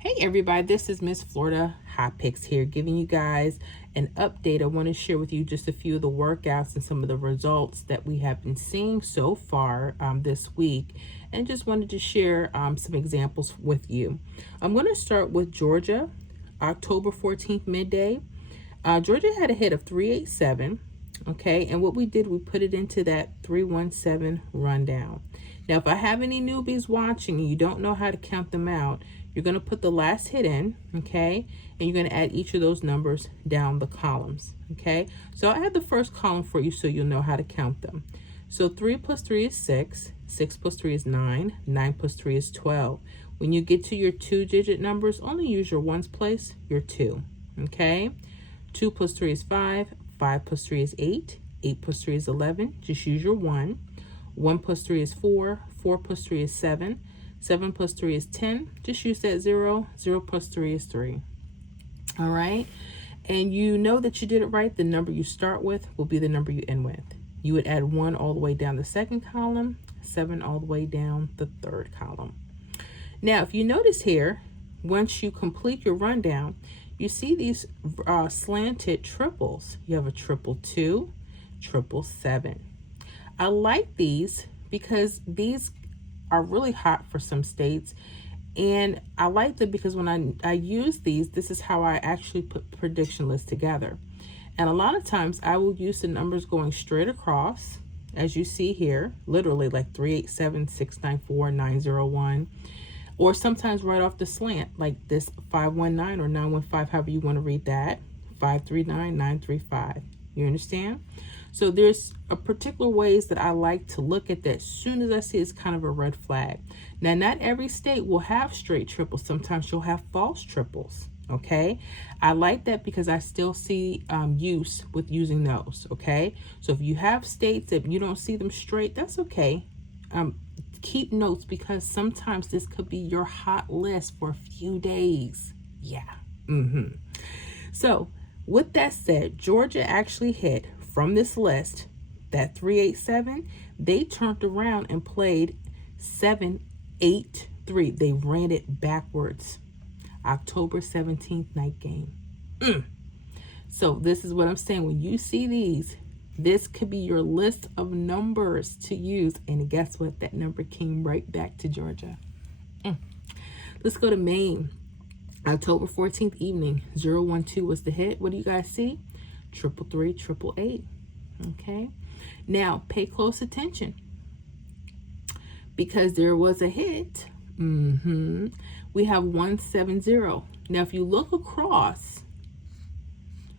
Hey everybody, this is Miss Florida Hot Picks here, giving you guys an update. I want to share with you just a few of the workouts and some of the results that we have been seeing so far this week, and just wanted to share some examples with you. I'm going to start with Georgia, October 14th midday. Georgia had a hit of 387. Okay, and what we did, we put it into that 317 rundown. Now, if I have any newbies watching and you don't know how to count them out, you're going to put the last hit in, okay, and you're going to add each of those numbers down the columns, okay. So I have the first column for you so you'll know how to count them. So 3 plus 3 is 6, 6 plus 3 is 9, 9 plus 3 is 12. When you get to your two-digit numbers, only use your ones place, your 2, okay. 2 plus 3 is 5, 5 plus 3 is 8, 8 plus 3 is 11, just use your 1. 1 plus 3 is 4, 4 plus 3 is 7, 7 plus 3 is 10, just use that 0, 0 plus 3 is 3. All right, and you know that you did it right. The number you start with will be the number you end with. You would add 1 all the way down the second column, 7 all the way down the third column. Now, if you notice here, once you complete your rundown, you see these slanted triples. You have a 222, 777. I like these because these are really hot for some states, and I like them because when I use these, this is how I actually put prediction lists together. And a lot of times I will use the numbers going straight across, as you see here, literally like 387, 694, 901, or sometimes right off the slant, like this 519 or 915, however you want to read that, 539, 935. You understand? So there's a particular ways that I like to look at that. As soon as I see it's kind of a red flag. Now, not every state will have straight triples. Sometimes you'll have false triples. Okay, I like that because I still see use with using those. Okay, so if you have states that you don't see them straight, that's okay. Keep notes because sometimes this could be your hot list for a few days. Yeah. So with that said, Georgia actually hit from this list that 387. They turned around and played 783. They ran it backwards. October 17th night game. So this is what I'm saying. When you see these, this could be your list of numbers to use. And guess what? That number came right back to Georgia. Let's go to Maine. October 14th evening, 012 was the hit. What do you guys see? 333, 888. Okay. Now, pay close attention because there was a hit. We have 170. Now, if you look across,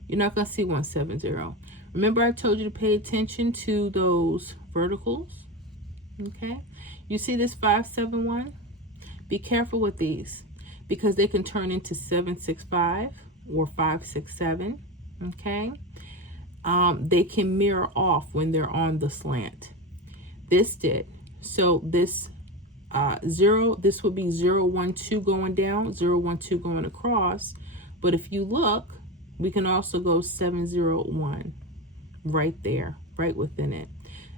you're not going to see 170. Remember I told you to pay attention to those verticals? Okay. You see this 571? Be careful with these because they can turn into 765 or 567. Okay. They can mirror off when they're on the slant. This did. So this this would be 012 going down, 012 going across. But if you look, we can also go 701 right there, right within it.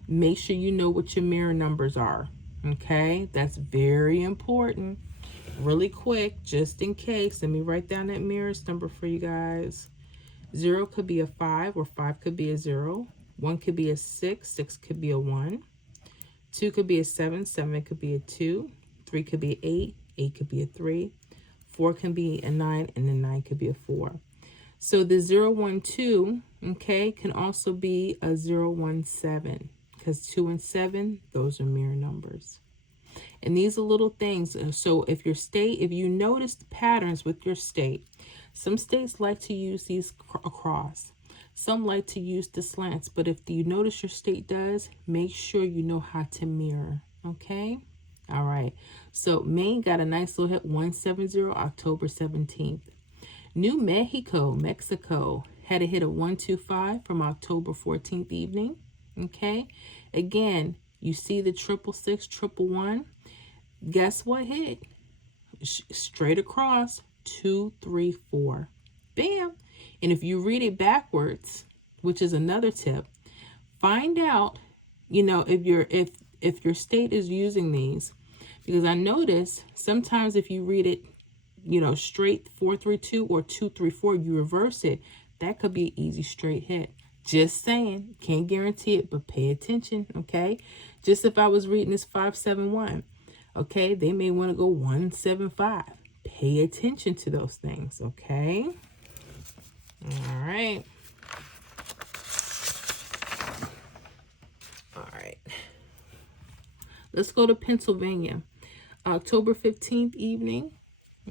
Make sure you know what your mirror numbers are. Okay, that's very important. Really quick, just in case, let me write down that mirrors number for you guys. 0 could be a 5 or 5 could be a 0. 1 could be a 6, 6 could be a 1. 2 could be a 7, 7 could be a 2. 3 could be 8, 8 could be a 3. 4 can be a 9, and then 9 could be a 4. So the 012, okay, can also be a 017 because 2 and 7, those are mirror numbers. And these are little things. So if your state, if you notice the patterns with your state, some states like to use these across. Some like to use the slants. But if you notice your state does, make sure you know how to mirror. Okay? All right. So Maine got a nice little hit, 170, October 17th. New Mexico, Mexico, had a hit of 125 from October 14th evening. Okay? Again, you see the 666, 111. Guess what hit? Straight across, 234. Bam. And if you read it backwards, which is another tip, find out, if your state is using these, because I notice sometimes if you read it straight 432 or 234, you reverse it, that could be an easy straight hit. Just saying, can't guarantee it, but pay attention, okay? Just if I was reading this 571, okay, they may want to go 175. Pay attention to those things, okay? All right. All right. Let's go to Pennsylvania. October 15th evening,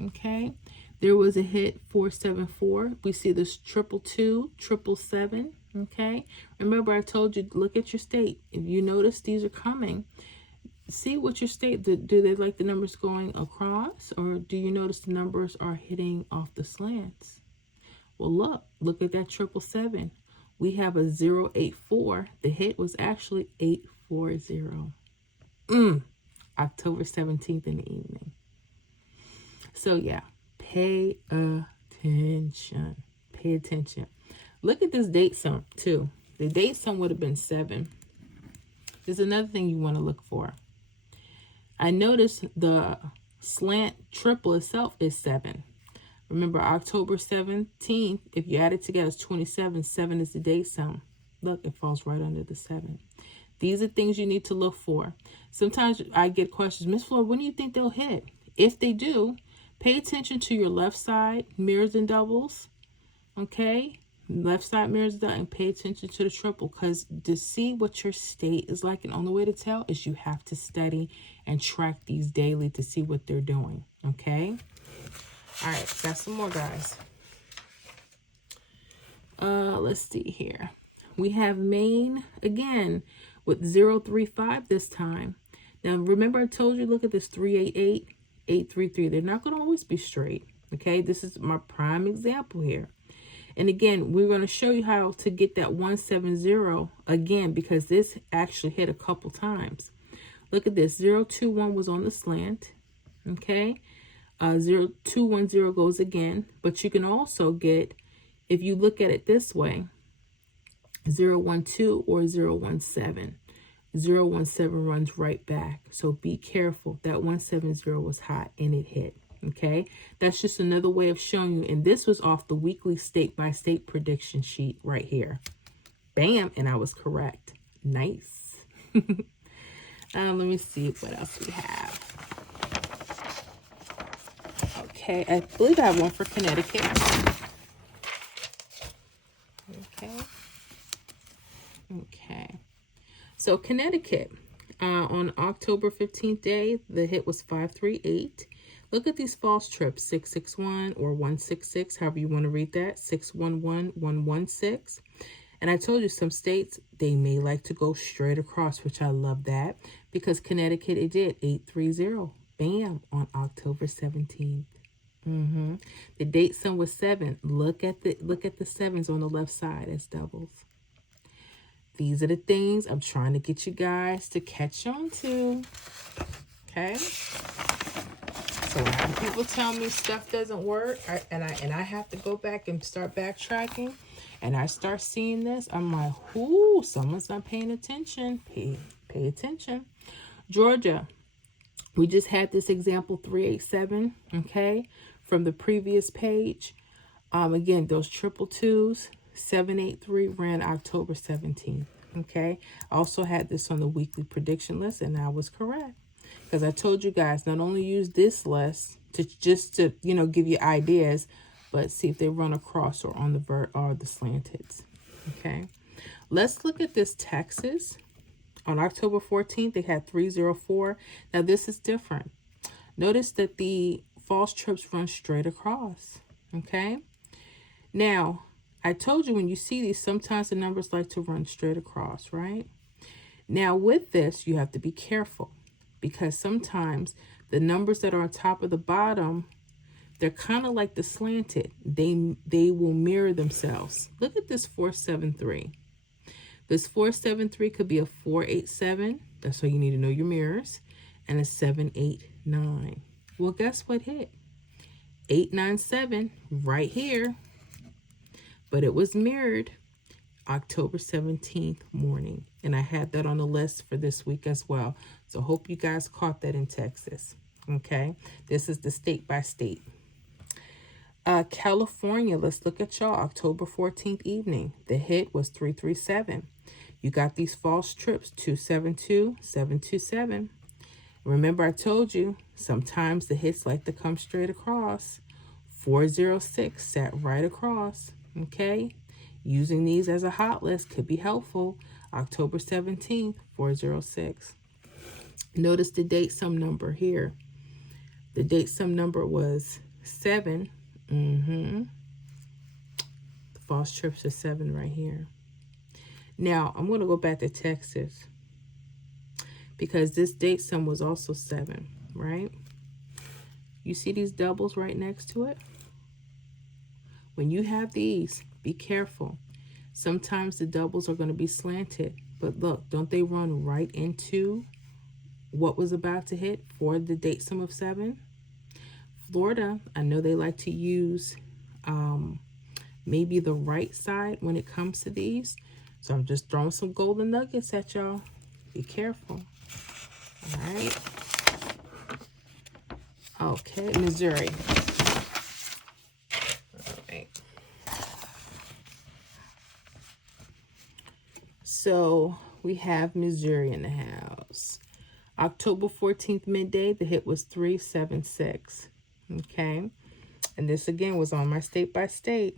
okay? There was a hit 474. We see this 222, 777, okay? Remember, I told you, look at your state. If you notice these are coming, see what your state, do they like the numbers going across, or do you notice the numbers are hitting off the slants? Well, look at that 777. We have a 084. The hit was actually 840. October 17th in the evening. So yeah, pay attention. Pay attention. Look at this date sum too. The date sum would have been 7. There's another thing you want to look for. I noticed the slant triple itself is 7. Remember, October 17th, if you add it together, it's 27. 7 is the date sum. Look, it falls right under the 7. These are things you need to look for. Sometimes I get questions, Miss Flora, when do you think they'll hit? If they do, pay attention to your left side, mirrors and doubles, okay? Left side mirrors and pay attention to the triple, because to see what your state is like, and only way to tell is you have to study and track these daily to see what they're doing, okay? All right, got some more, guys. Let's see here. We have Maine again with 035 this time. Now, remember I told you, look at this 388, 833. They're not going to always be straight, okay? This is my prime example here. And again, we're going to show you how to get that 170 again, because this actually hit a couple times. Look at this. 021 was on the slant, okay? 0210 goes again, but you can also get, if you look at it this way, 012 or 017. 017 runs right back. So be careful. That 170 was hot and it hit. Okay. That's just another way of showing you. And this was off the weekly state by state prediction sheet right here. Bam. And I was correct. Nice. Let me see what else we have. Okay. I believe I have one for Connecticut. Okay. Okay. So Connecticut, on October 15th day, the hit was 538. Look at these false trips, 661 or 166, however you want to read that, 611, 116. And I told you some states, they may like to go straight across, which I love that, because Connecticut, it did 830. Bam, on October 17th. The date sum was 7. Look at the sevens on the left side as doubles. These are the things I'm trying to get you guys to catch on to. Okay. So when people tell me stuff doesn't work, and I have to go back and start backtracking, and I start seeing this, I'm like, ooh, someone's not paying attention. Pay attention. Georgia, we just had this example 387, okay, from the previous page. Again, those 222s, 783 ran October 17th. Okay. I also had this on the weekly prediction list, and I was correct, because I told you guys not only use this list to give you ideas, but see if they run across or on the vert or the slanted. Okay. Let's look at this Texas. On October 14th, they had 304. Now this is different. Notice that the false trips run straight across. Okay. Now, I told you when you see these, sometimes the numbers like to run straight across, right? Now with this, you have to be careful, because sometimes the numbers that are on top of the bottom, they're kind of like the slanted. They will mirror themselves. Look at this 473. This 473 could be a 487. That's why you need to know your mirrors. And a 789. Well, guess what hit? 897 right here. But it was mirrored October 17th morning. And I had that on the list for this week as well. So hope you guys caught that in Texas. Okay. This is the state by state. California, let's look at y'all. October 14th evening. The hit was 337. You got these false trips, 272, 727. Remember I told you, sometimes the hits like to come straight across. 406 sat right across, okay? Using these as a hot list could be helpful. October 17th, 406. Notice the date sum number here. The date sum number was 7. The false trips are 7 right here. Now, I'm going to go back to Texas because this date sum was also 7, right? You see these doubles right next to it? When you have these, be careful. Sometimes the doubles are going to be slanted, but look, don't they run right into what was about to hit for the date sum of 7? Florida, I know they like to use maybe the right side when it comes to these. So I'm just throwing some golden nuggets at y'all. Be careful. All right. Okay, Missouri. All right. So we have Missouri in the house. October 14th midday, the hit was 376. Okay. And this again was on my state by state.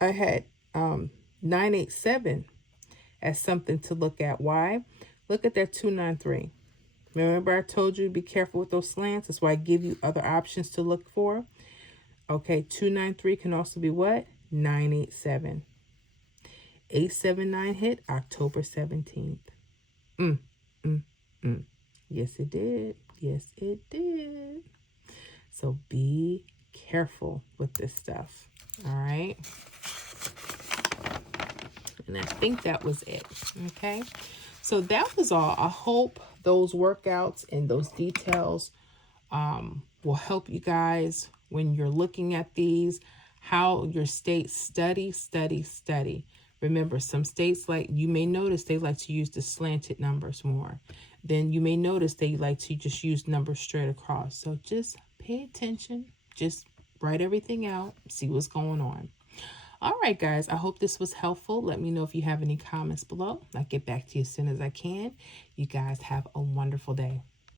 I had 987 as something to look at. Why? Look at that 293. Remember I told you to be careful with those slants. That's why I give you other options to look for. Okay, 293 can also be what? 987. 879 hit October 17th. Yes, it did. Yes, it did. So be careful with this stuff. All right. And I think that was it. Okay. So that was all. I hope those workouts and those details will help you guys when you're looking at these, how your state study. Remember, some states, like you may notice, they like to use the slanted numbers more. Then you may notice they like to just use numbers straight across. So just pay attention. Just write everything out. See what's going on. All right, guys. I hope this was helpful. Let me know if you have any comments below. I'll get back to you as soon as I can. You guys have a wonderful day.